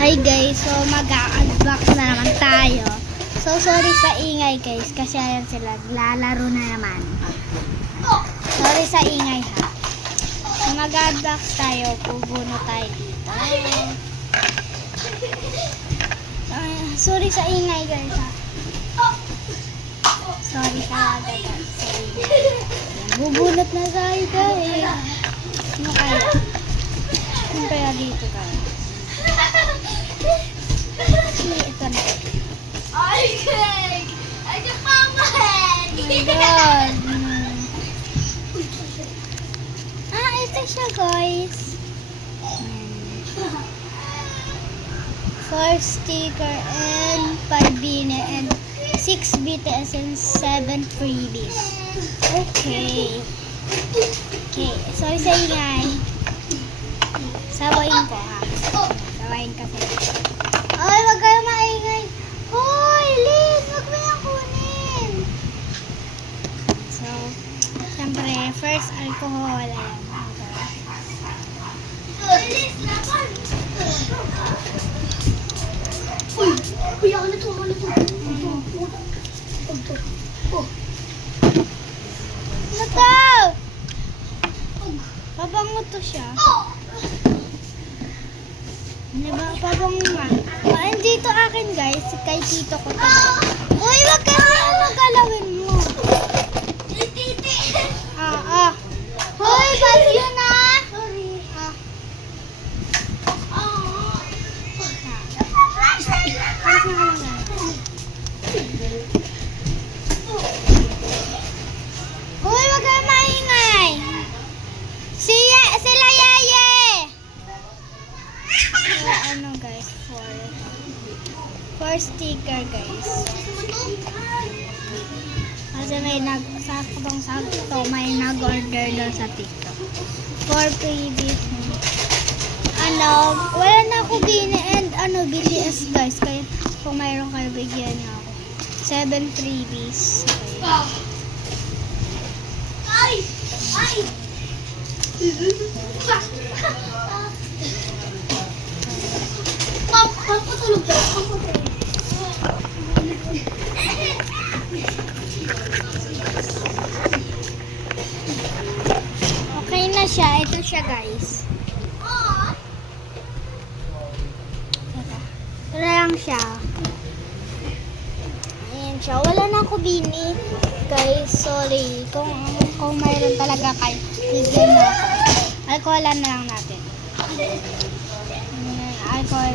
Hi guys, so mag-unbox na naman tayo. So sorry sa ingay guys, kasi ayan sila, lalaro na naman. Sorry sa ingay ha. So mag-unbox tayo, pupuno tayo dito. Sorry sa ingay guys ha. Sorry talaga guys. Bubunot na tayo guys. Ano kaya? Ano kaya dito guys? Ito na. Okay. I can find my head. Oh my God. Ito siya guys. 4 sticker and 5 bine and 6 BTS and 7 freebies. Okay. Okay. Sorry sa ingay. Sabayin ko ha. Sabayin kasi. Ay, wag kayo maingay. Hoy, Liz, wag mo yung kunin. So, syempre, first alcohol. Ayan. Uy, ako na to. Ano to? Pabango to siya. Ano ba? Pabango nga. Hindi to akin guys. Kay tito ko to. Uy, wag ka na galawin mo. Hoy, ba't yun ah? Sorry. Hoy, wag kayo maingay. Sila Yaye. So, ano guys, for sticker guys. Kasi may sakto may nag-order doon sa TikTok. For previous wala na ako bini and BTS guys. Kaya kung mayroon kayo, bigyan niyo ako. 7 freebies. Okay. Ay! Papatulog daw. Okay na siya. Ito siya guys. Ito na lang siya. Ayan siya. Wala na ako bini. Guys, sorry. Kung mayroon talaga kayo, bigyan na ako. Alcoholan na lang natin. Alcohol.